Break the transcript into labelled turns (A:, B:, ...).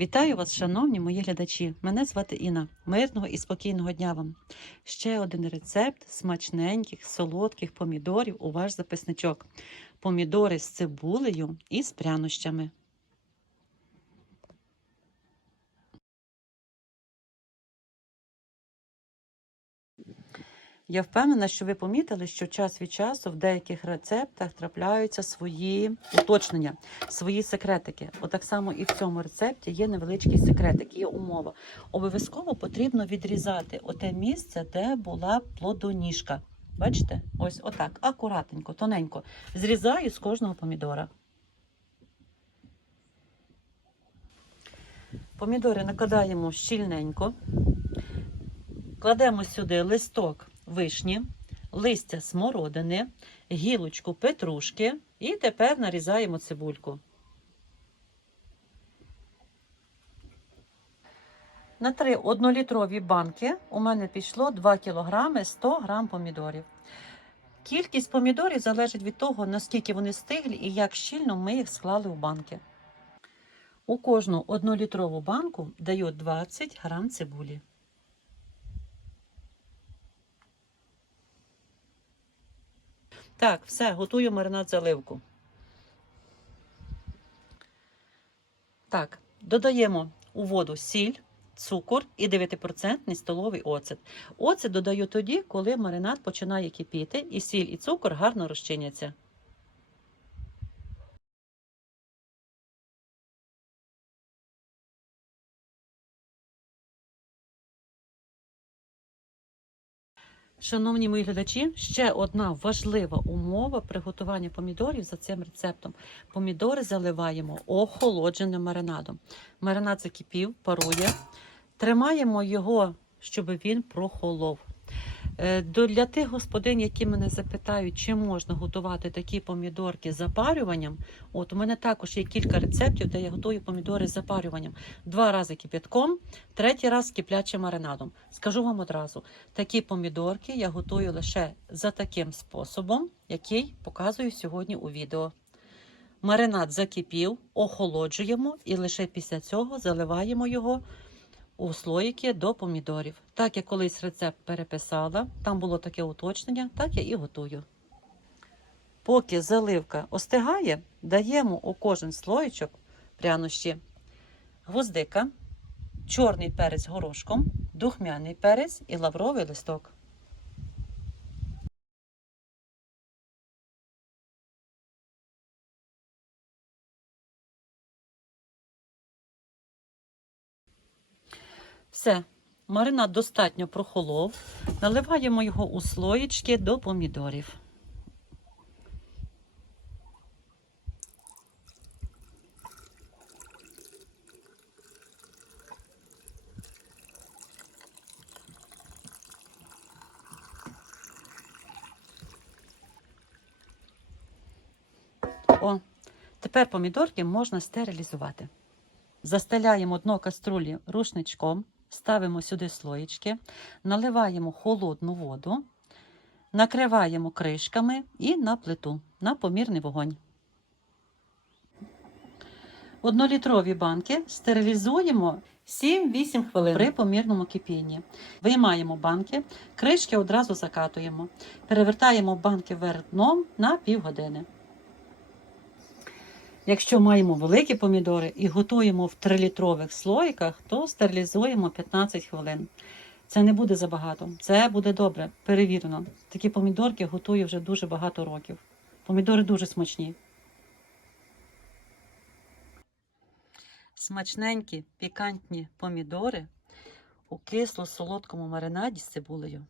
A: Вітаю вас, шановні мої глядачі. Мене звати Інна. Мирного і спокійного дня вам. Ще один рецепт смачненьких, солодких помідорів у ваш записничок. Помідори з цибулею і з прянощами. Я впевнена, що ви помітили, що час від часу в деяких рецептах трапляються свої уточнення, свої секретики. Отак само і в цьому рецепті є невеличкий секретик, є умова. Обов'язково потрібно відрізати оте місце, де була плодоніжка. Бачите? Ось отак, акуратненько, тоненько. Зрізаю з кожного помідора. Помідори накладаємо щільненько. Кладемо сюди листок вишні, листя смородини, гілочку петрушки і тепер нарізаємо цибульку. На три однолітрові банки у мене пішло 2 кг 100 г помідорів. Кількість помідорів залежить від того, наскільки вони стиглі і як щільно ми їх склали у банки. У кожну однолітрову банку даю 20 г цибулі. Так, все, готую маринад заливку. Так, додаємо у воду сіль, цукор і 9% столовий оцет. Оцет додаю тоді, коли маринад починає кипіти, і сіль і цукор гарно розчиняться. Шановні мої глядачі, ще одна важлива умова приготування помідорів за цим рецептом. Помідори заливаємо охолодженим маринадом. Маринад закипів, парує. Тримаємо його, щоб він прохолов. Е, Для тих господин, які мене запитають, чи можна готувати такі помідорки з запарюванням, от у мене також є кілька рецептів, де я готую помідори з запарюванням. Два рази кип'ятком, третій раз киплячим маринадом. Скажу вам одразу, такі помідорки я готую лише за таким способом, який показую сьогодні у відео. Маринад закипів, охолоджуємо і лише після цього заливаємо його у слоїки до помідорів. Так я колись рецепт переписала, там було таке уточнення, так я і готую. Поки заливка остигає, даємо у кожен слоєчок прянощі гвоздика, чорний перець горошком, духмяний перець і лавровий листок. Все, маринад достатньо прохолов. Наливаємо його у слоєчки до помідорів. О, тепер помідорки можна стерилізувати. Застеляємо дно каструлі рушничком, ставимо сюди слоєчки, наливаємо холодну воду, накриваємо кришками і на плиту на помірний вогонь. Однолітрові банки стерилізуємо 7-8 хвилин при помірному кипінні. Виймаємо банки, кришки одразу закатуємо, перевертаємо банки вверх дном на півгодини. Якщо маємо великі помідори і готуємо в 3-літрових слоїках, то стерилізуємо 15 хвилин. Це не буде забагато, це буде добре, перевірено. Такі помідорки готую вже дуже багато років. Помідори дуже смачні. Смачненькі, пікантні помідори у кисло-солодкому маринаді з цибулею.